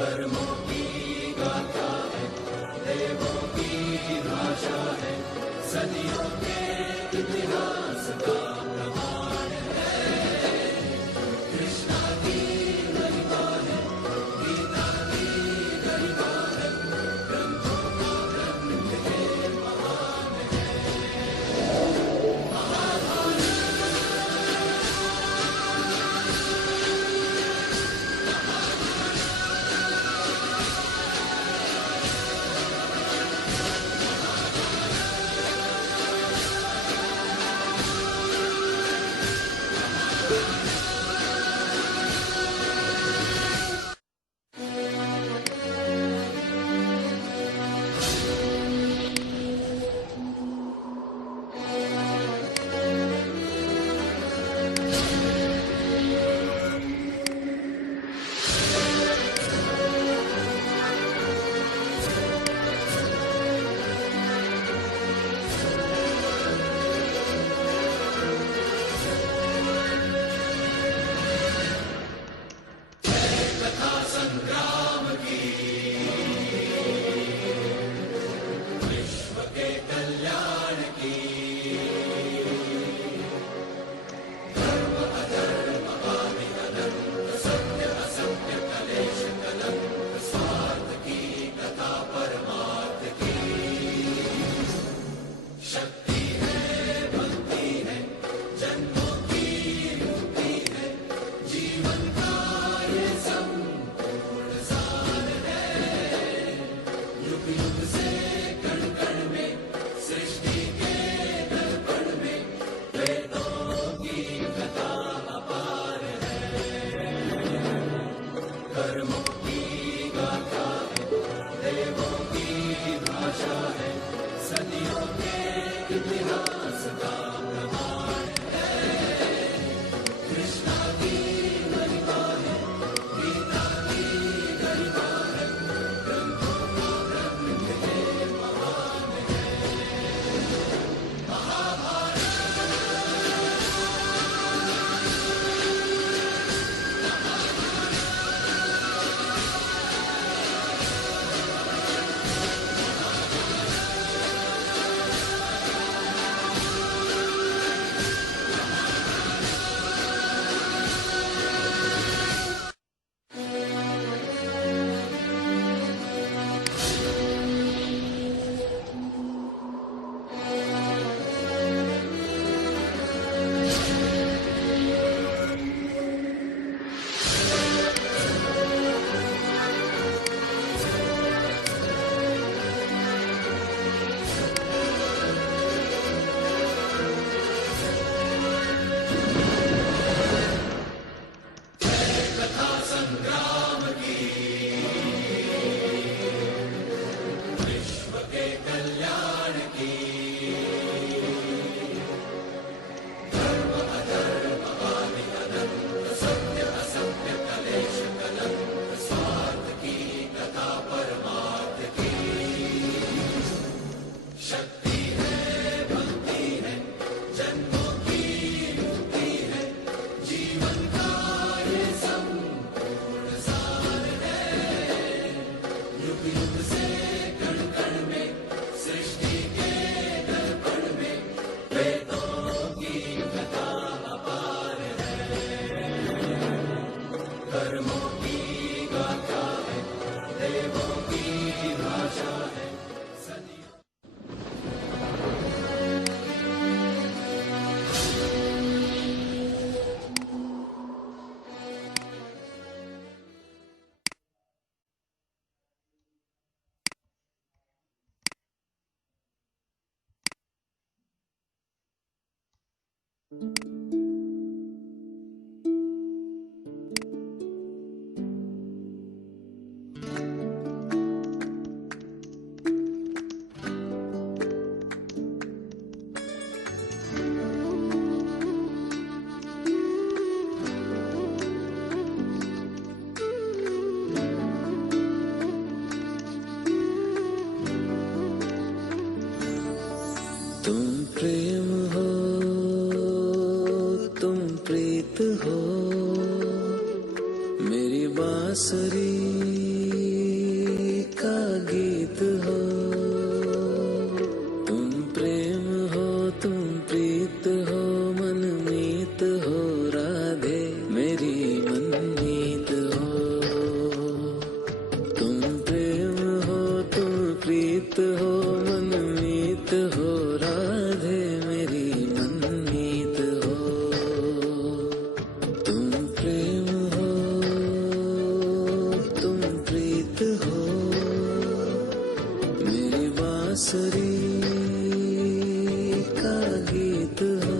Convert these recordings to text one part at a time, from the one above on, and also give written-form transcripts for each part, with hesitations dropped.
कर्मों की गाथा है, देवों की भाषा है, सदियों के इतिहास का प्रमाण है। कृष्णा की महिमा है, गीता की गरिमा है, ग्रंथों का ग्रंथ है महान है। कथा संग्राम की, विश्व के कल्याण की, धर्म अधर्म आदि अनंत, सत्य असत्य कलेश कलंक, स्वार्थ की कथा परमार्थ की। शक्ति है भक्ति है, जन्मों की मुक्ति है, जीवन का ये संपूर्ण सार है। युग युग से कण कण में, सृष्टि के दर्पण में, वेदों की कथा अपार है। कर्मों की गाथा है, देवों की भाषा है, सदियों के इतिहास का प्रमाण है। कृष्णा की महिमा है, गीता की गरिमा है, ग्रंथों का ग्रंथ है महान है। महाभारत कथा संग्राम की, विश्व के कल्याण की, धर्म अधर्म आदि अनंत, सत्य असत्य कलेश कलंक, स्वार्थ की कथा परमार्थ की। शक्ति है भक्ति है, जन्मों की मुक्ति है, जीवन का ये संपूर्ण सार है। युग युग से कण कण में, सृष्टि के दर्पण में, वेदों की कथा अपार है। कर्मों की गाथा है, देवों की भाषा है, सदियों तुम प्रेम हो बांसुरी का गीत हो।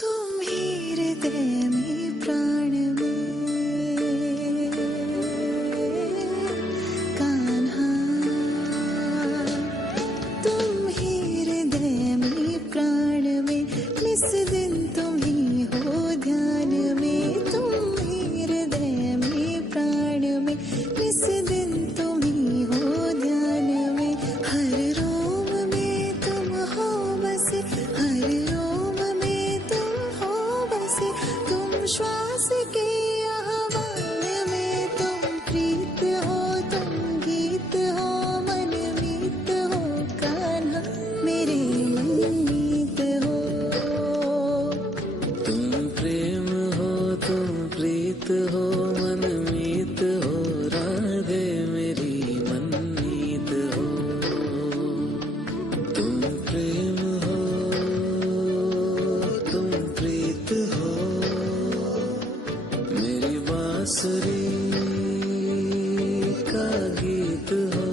तुम ही हृदय में प्राण में कान्हा, तुम ही हृदय में प्राण में, निस दिन तुम ही हो ध्यान में। तुम ही हृदय में प्राण में, निस दिन तुम ही हो ध्यान में। हर रोम में तुम हो बसे, हर रोम में तुम हो बसे। तुम श्वास के आह्वान में, तुम प्रीत हो, तुम गीत हो, मन मीत हो कान्हा, मेरे मन मीत हो। तुम प्रेम हो, तुम प्रीत हो, मन मीत हो, राधे मेरी मनमीत हो। तुम प्रेम हो, तुम प्रीत हो, मेरी बांसुरी का गीत हो।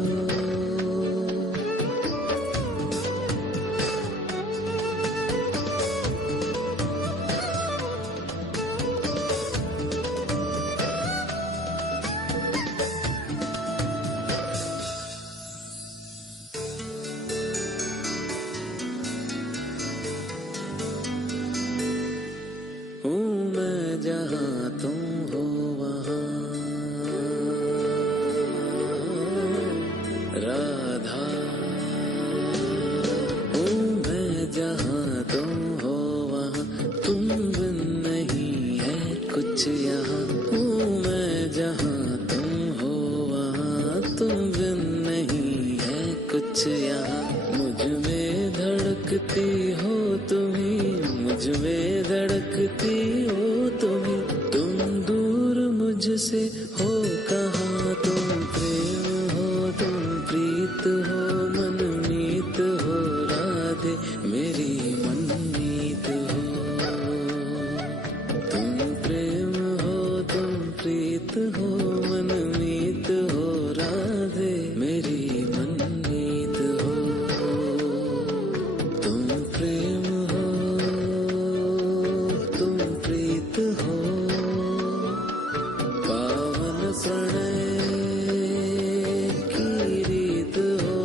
हूँ मैं जहाँ तुम हो वहाँ, राधा। हूँ मैं जहाँ तुम हो वहाँ, तुम बिन नहीं है कुछ यहाँ। हूँ मैं जहाँ तुम हो वहाँ, तुम बिन नहीं है कुछ यहाँ। मुझ में धड़कती हो तुम्ही, मुझ में धड़कती हो तुम्ही। तुम दूर मुझसे हो कहाँ, तुम प्रेम हो, तुम प्रीत हो, मन मीत हो, राधे मेरी मनमीत हो। तुम प्रेम हो, तुम प्रीत हो, मन मीत हो, राधे मेरी मनमीत हो। तुम प्रेम हो, तुम प्रीत हो, पावन प्रणय की रीत हो।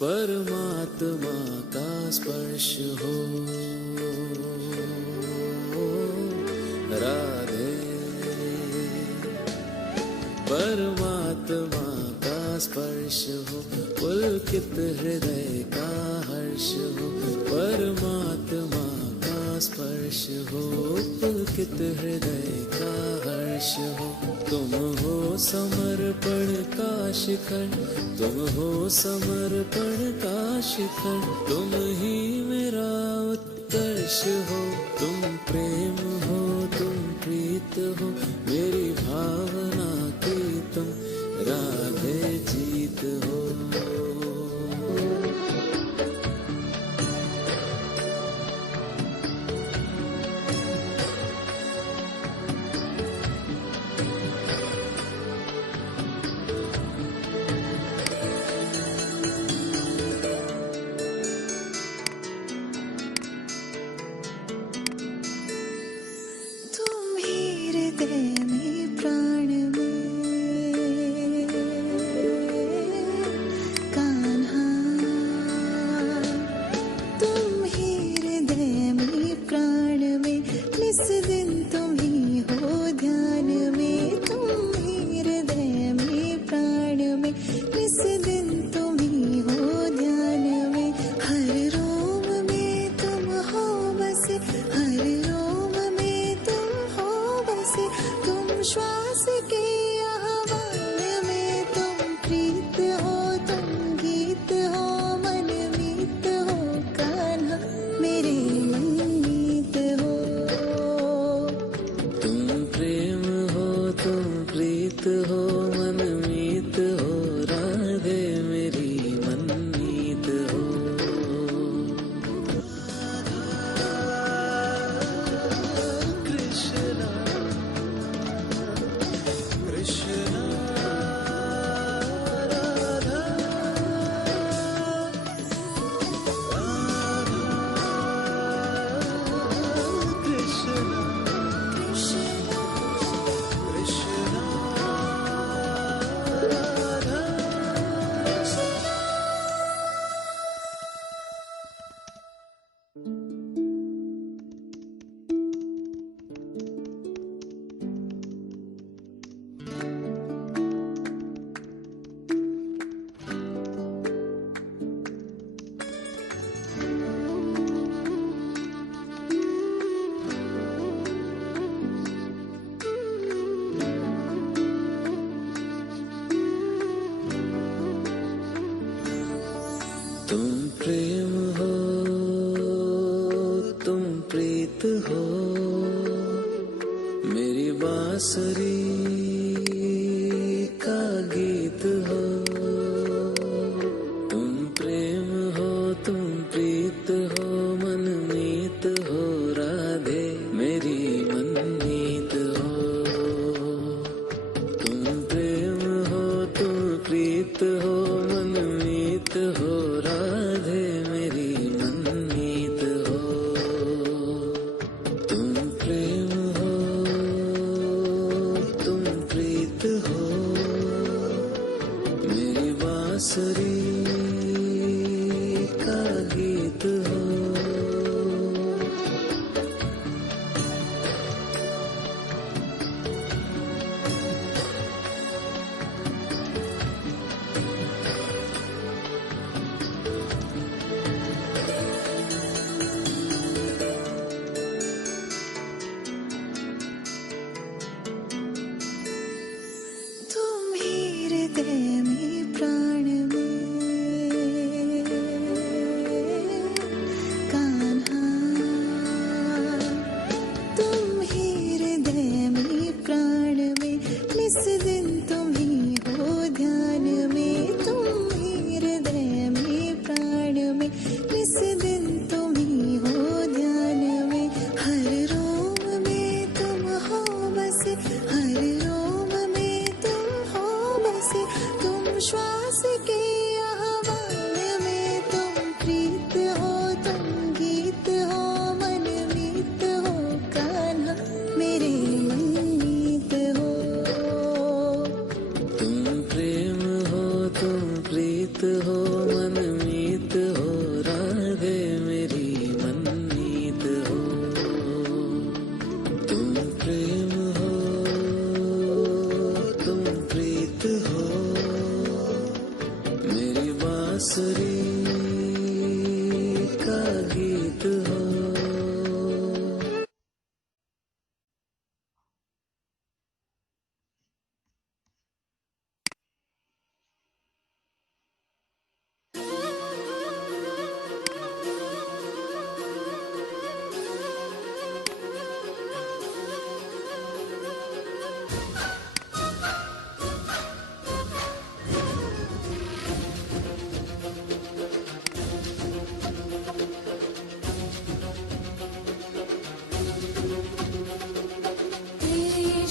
परमात्मा का स्पर्श हो, राधे। परमात्मा का स्पर्श हो, पुलकित हृदय का हर्ष हो। परमात्मा का स्पर्श हो, पुलकित हृदय का हर्ष हो। तुम हो समर्पण का शिखर, तुम हो समर्पण का शिखर। तुम ही मेरा उत्कर्ष हो। तुम प्रेम हो, तुम प्रीत हो, मेरी भावना की तुम राधे जीत हो। तुम ही हृदय में प्राण में तुम प्रेम हो, तुम प्रीत हो, मेरी बांसुरी का गीत हो। तुम प्रेम हो, तुम प्रीत हो, मनमीत हो, राधे मेरी मनमीत हो। तुम प्रेम हो, तुम प्रीत हो, मनमीत हो, राधे मेरी मनमीत हो। तुम प्रेम हो, तुम प्रीत हो, मेरी बांसुरी का गीत हो। तुम ही हृदय में प्राण में कान्हा, तुम ही हृदय में प्राण में, निस दिन तुम ही हो ध्यान में। तुम ही हृदय में प्राण में, निस दिन तुम ही हो ध्यान में। हर रोम में तुम हो बसे, हर रोम में तुम हो बसे। तुम श्वास के आह्वान में, तुम प्रीत हो, तुम गीत हो, मनमीत हो, कान्हा मेरे मनमीत हो। तुम प्रेम हो, तुम प्रीत हो, मनमीत हो, राधे मेरी मनमीत हो। तुम प्रेम हो, तुम प्रीत हो, मेरी बांसुरी का गीत हो।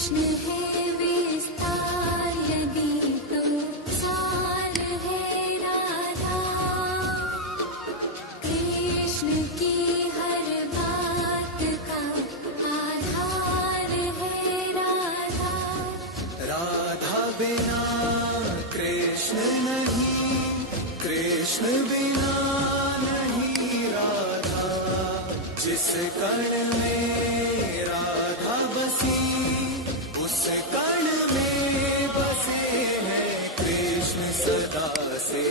कृष्ण है विस्तार यदि तो सार है राधा। कृष्ण की हर बात का आधार है राधा। राधा बिना कृष्ण नहीं, कृष्ण बिना नहीं राधा। जिस कण में राधा बसी, उस कण में बसे हैं कृष्ण सदा से।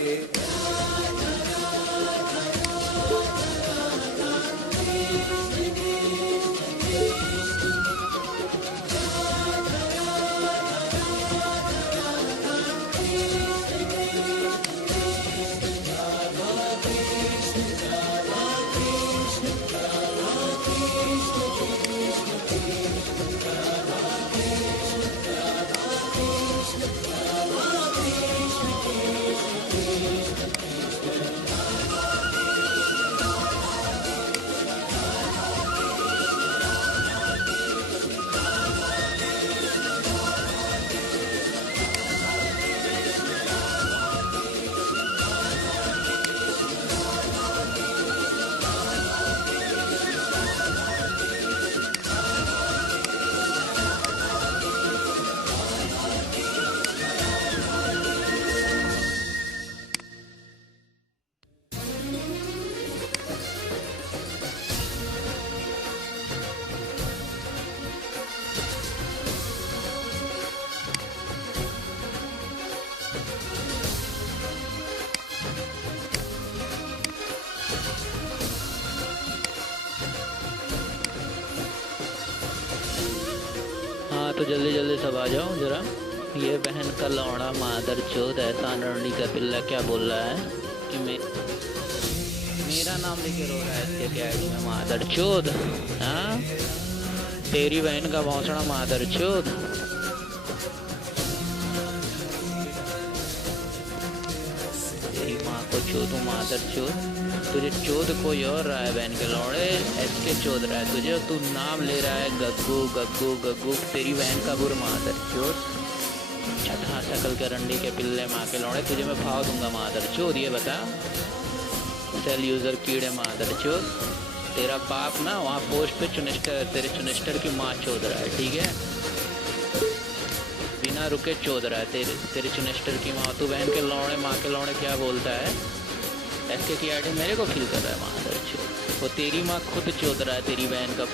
हाँ तो जल्दी जल्दी सब आ जाओ जरा। ये बहन का लौड़ा मादर चोद, ऐसा नरनी का पिल्ला क्या बोल रहा है। कि मेरा नाम लेके रो रहा है इसके क्या आईडी में, मादर चोद। हाँ, तेरी बहन का भौंसड़ा मादर चोद। तेरी माँ को चोदू मादर चोद। तुझे चोद कोई और रहा है बहन के लौड़े, एसके चोद रहा है तुझे। तू नाम ले रहा है गग्गू गग्गू गग्गू, तेरी बहन का बुर मादर चोद। छठा शकल के रंडी के पिल्ले माँ के लौड़े, तुझे मैं भाव दूंगा मादर चोद। ये बता, सेल यूजर कीड़े मादर चोद। तेरा बाप ना वहाँ पोस्ट पे चुनिस्टर, तेरे चुनिस्टर की माँ चोद रहा है, ठीक है। बिना रुके चोद रहा है तेरे चुनिस्टर की माँ। तू बहन के लौड़े माँ के लौड़े क्या बोलता है, एसके की आईडी मेरे को फील कर रहा है मादर चोद। वो तेरी माँ खुद चोद रहा है तेरी बहन का